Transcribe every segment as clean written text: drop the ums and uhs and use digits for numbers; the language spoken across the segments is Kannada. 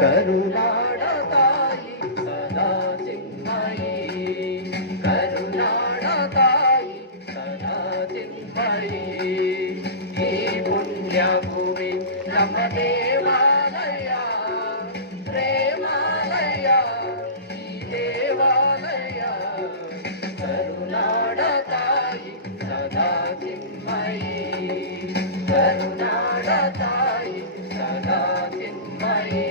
ಕರುನಾಡ ತಾಯಿ ಸದಾ ಚಿನ್ಮಯಿ, ಕರುನಾಡ ತಾಯಿ ಸದಾ ಚಿನ್ಮಯಿ. ಈ ಪುಣ್ಯ ಭೂಮಿ ನಮ್ಮ ದೇವಾಲಯ, ಪ್ರೇಮಾಲಯ ಈ ದೇವಾಲಯ. ಕರುನಾಡ ತಾಯಿ ಸದಾ ಚಿನ್ಮಯಿ, ಕರುನಾಡ ತಾಯಿ ಸದಾ ಚಿನ್ಮಯಿ.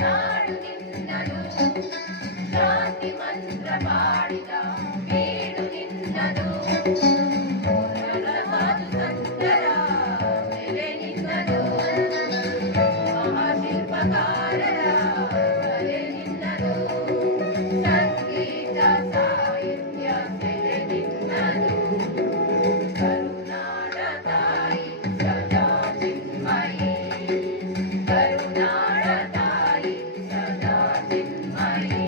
ನಾಡು ನಿನ್ನದು, ಶಾಂತಿ ಮಂತ್ರ ಪಾಡಿದ ಬೀಡು ನಿನ್ನದು. ಸಾಧು ಸಂತರ ಬೆಲೆ ನಿನ್ನದು, ಮಹಾಶಿಲ್ಪಕಾರರ ಕಲೆ ನಿನ್ನದು. ಸಂಗೀತ ಸಾಹಿತ್ಯ ಬೆಲೆ ನಿನ್ನದು. ಕರುನಾಡ ತಾಯಿ ಸದಾ ಚಿನ್ಮಯಿ, ಕರುನಾಡ ತಾಯಿ ಸದಾ ಚಿನ್ಮಯಿ.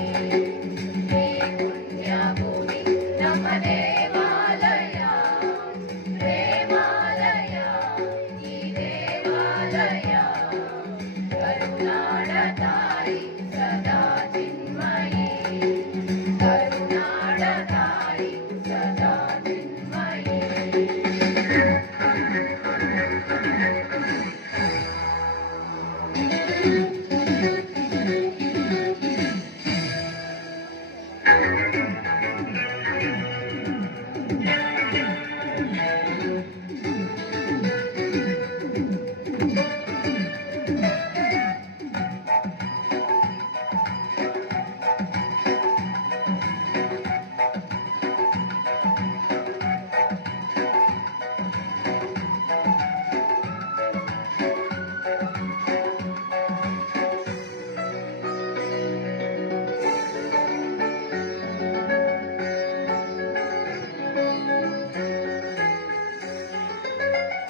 ಈ ಪುಣ್ಯ ಭೂಮಿ ನಮ್ಮ ದೇವಾಲಯ, ಪ್ರೇಮಾಲಯ ಈ ದೇವಾಲಯ. ಕರುನಾಡ ತಾಯಿ ಸದಾ ಚಿನ್ಮಯಿ, ಕರುನಾಡ ತಾಯಿ ಸದಾ ಚಿನ್ಮಯಿ.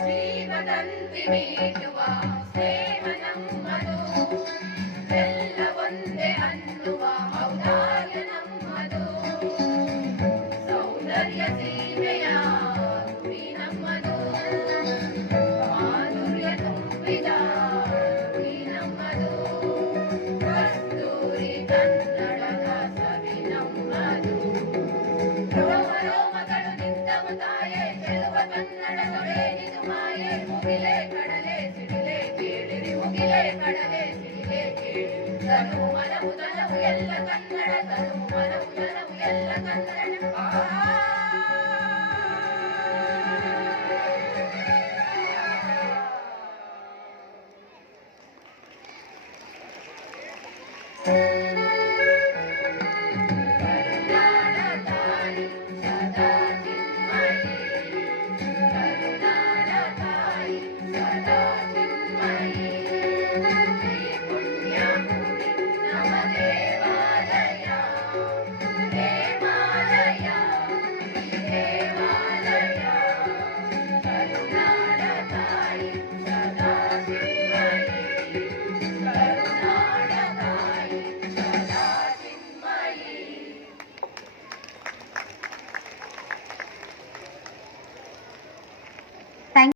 ಜೀವದಂತಿ ಮೀಟುವ ಸ್ನೇಹ ನಮ್ಮದು, ಎಲ್ಲ ಒಂದೇ ಅನ್ನುವ ಔದಾರ್ಯ ನಮ್ಮದು. ಸೌಂದರ್ಯ ಸೀಮೆಯ ಗುರಿ ನಮ್ಮದು, ಮಾಧುರ್ಯ ತುಂಬಿದ ಗುರಿ ನಮ್ಮದು. ಕಸ್ತೂರಿ ಕನ್ನಡದ ಸವಿ ನಮ್ಮದು. ರೋಮ ರೋಮಗಳು ನಿಂತವ ತಾಯೇ, ಚೆಲುವ ಕನ್ನಡ ತೊಳೆನಿದು ಮಾಯೆ. ಮುಗಿಲೆ ಕಡಲೆ ಸಿಡಿಲೆ ಕೇಳಿರಿ, ಮುಗಿಲೆ ಕಡಲೆ ಸಿಡಿಲೆ ಕೇಳಿರಿ. ತನು ಮನವು ತನವು ಎಲ್ಲ ಕನ್ನಡ, ತನು ಮನವು ತನವು ಎಲ್ಲ ಕನ್ನಡ.